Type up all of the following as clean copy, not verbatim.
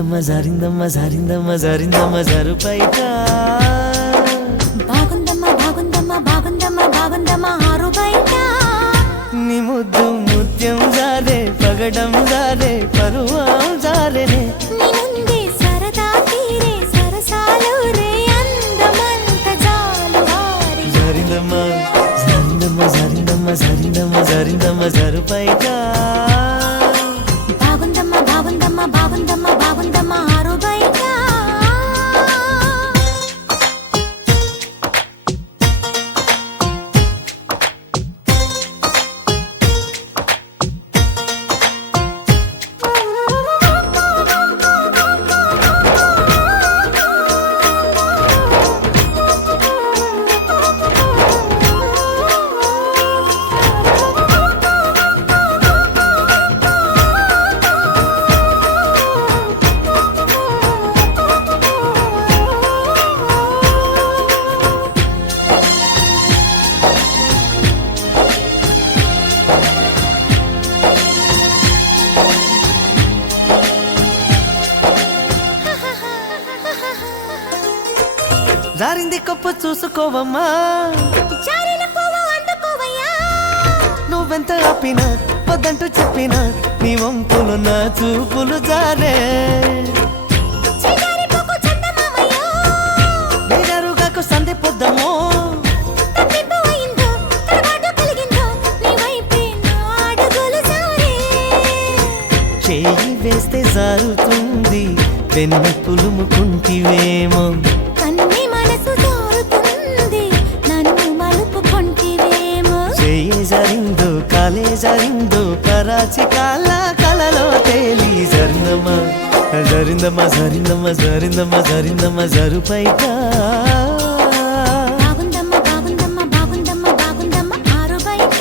జారిందమ్మ జారిందమ్మ జారిందమ్మ జారుపైట బాగుందమ్మా బాగుందమ్మా బాగుందమ్మా బాగుందమ్మా ఆరు బయట నీ ముద్దు ముత్యం జారే పగడం జారే పరువం జారేనే నీ ముందే సరదా తీరే సరసాలు రే అందమంత జాలు వారి జారిందమ్మ జారిందమ్మ జారిందమ్మ జారిందమ్మ జారిందమ్మ జారుపైట బాగుందమ్మా బాగుందమ్మా బాగుందమ్మా బాగుందమ్మా ఆరు బయట జారింది కప్పు చూసుకోవమ్మా జారిన పువ్వు అందుకోవయ్యా నువ్వెంత ఆపినా వద్దంటూ చెప్పినా నీ వంపులు నా చూపులు జారే చిగారి పువ్వు చందమామయ్యో వేరరుగాకు సంధి పొద్దమో తప్పిపు అయిందో తడబాటు కలిగిందో నీ వైపే నా అడుగులు జారే చేయి వేస్తే జారుతుంది వెన్ను పులుముకుంటివేమో కన్ని మనసు జారుతుంది నన్ను మలుపుకొంటివేమో చేయి జారిందో కాలే జారిందో కరాచి కాల కలలో తేలి జరినమ్మా జారిందమ్మా జారిందమ్మా జారిందమ్మా జారిందమ్మా జారుపైట బాగుందమ్మా బాగుందమ్మా బాగుందమ్మా బాగుందమ్మా ఆరు బయట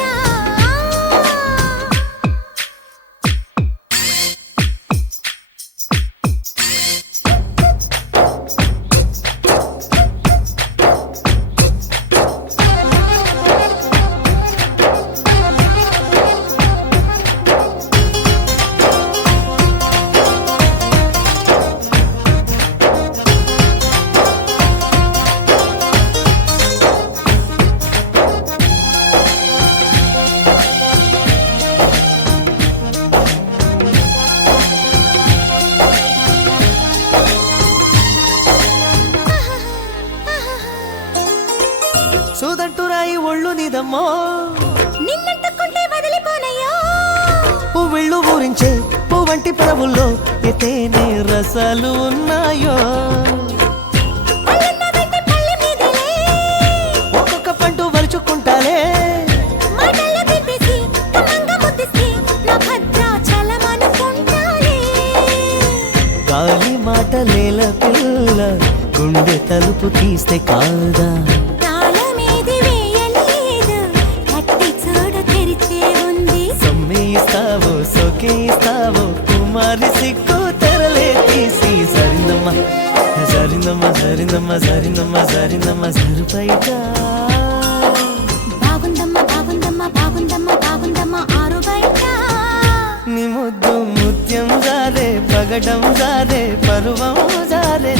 సూదంటూ రాయి ఒళ్ళు నీదమ్మో నిన్నట్టుకుంటే వదిలిపోనయ్యో పువ్విళ్ళు ఊరించే పువ్వంటి పరవుల్లో ఎతేనే రసాలు ఉన్నాయో పల్లెన్న వెంటే పల్లె మీదలే ఒక్కొక్క పండు వలుచుకుంటాలే మాటల్లో తిప్పేసి కమ్మంగా ముద్దిస్తే నా భద్రాచలమనుకుంటానే గాలి మాటలేల పిల్ల గుండె తలుపు తీస్తే కాదా తాళమేది వేయలేదు కట్టి చూడు తెరిచే ఉంది సమ్మేయిస్తావో సోకేయిస్తావో కుమారి సిక్కు తెరలే తీసి జారిందమ్మా జారిందమ్మా జారిందమ్మా జారిందమ్మా జారిందమ్మా జారుపైట బాగుందమ్మా బాగుందమ్మా బాగుందమ్మా బాగుందమ్మా ఆరు బయట నీ ముద్దు ముత్యం జారే పగడం జారే పరువం జారే